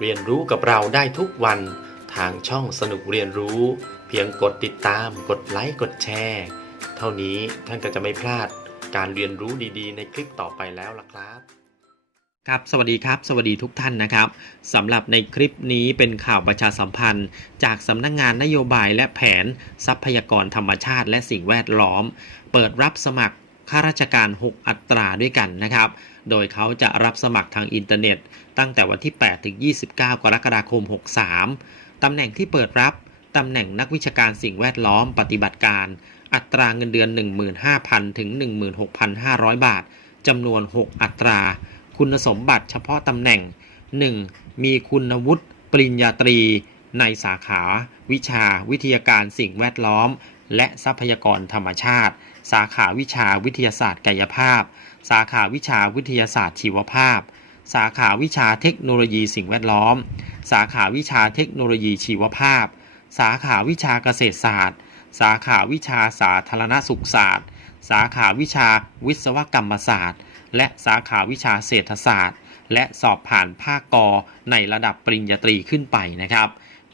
เรียนรู้กับเราได้ทุกวันทางช่องสนุกเรียนรู้ เพียงกดติดตาม กดไลค์กดแชร์เท่านี้ท่านก็จะไม่พลาดการเรียนรู้ดีๆ ในคลิปต่อไปแล้วล่ะครับครับสวัสดีครับ สวัสดีทุกท่านนะครับสำหรับในคลิปนี้เป็นข่าวประชาสัมพันธ์ จากสำนักงงานนโยบายและแผนทรัพยากรธรรมชาติและสิ่งแวดล้อม เปิดรับสมัคร ข้าราชการ 6 อัตราด้วยกันนะครับ โดยเขาจะรับสมัครทางอินเทอร์เน็ต ตั้งแต่วันที่ 8 ถึง 29 กรกฎาคม 63 ตำแหน่งที่เปิดรับ ตำแหน่งนักวิชาการสิ่งแวดล้อมปฏิบัติการ อัตราเงินเดือน 15,000 ถึง 16,500 บาท จำนวน 6 อัตรา คุณสมบัติเฉพาะตำแหน่ง 1. มีคุณวุฒิปริญญาตรี ในสาขา วิชา วิทยาการสิ่งแวดล้อม และทรัพยากรธรรมชาติ สาขาวิชาวิทยาศาสตร์กายภาพ สาขาวิชาวิทยาศาสตร์ชีวภาพ สาขาวิชาเทคโนโลยีสิ่งแวดล้อม สาขาวิชาเทคโนโลยีชีวภาพ สาขาวิชาเกษตรศาสตร์ สาขาวิชาสาธารณสุขศาสตร์ สาขาวิชาวิศวกรรมศาสตร์ และสาขาวิชาเศรษฐศาสตร์ และสอบผ่านภาคกอในระดับปริญญาตรีขึ้นไปนะครับ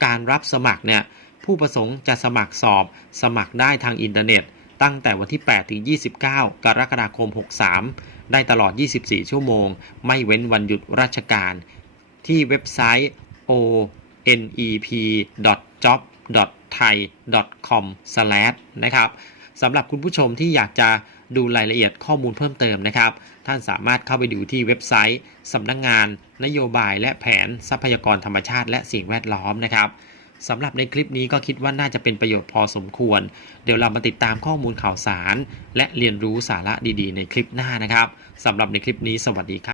การรับสมัครเนี่ย ผู้ประสงค์จะสมัครสอบสมัครได้ทางอินเทอร์เน็ต ตั้งแต่วันที่ 8 ถึง 29 กรกฎาคม 63 ได้ตลอด 24 ชั่วโมง ไม่เว้นวันหยุดราชการ ที่เว็บไซต์ onep.job.thai.com/ นะครับสำหรับคุณผู้ชมที่อยากจะดูรายละเอียดข้อมูลเพิ่มเติมนะครับ ท่านสามารถเข้าไปดูที่เว็บไซต์สำนักงงาน นโยบายและแผนทรัพยากรธรรมชาติและสิ่งแวดล้อมนะครับ สำหรับในคลิปนี้ก็คิดว่าน่าจะเป็นประโยชน์พอสมควร เดี๋ยวเรามาติดตามข้อมูลข่าวสาร และเรียนรู้สาระดีๆ ในคลิปหน้านะครับสำหรับในคลิปนี้สวัสดีครับ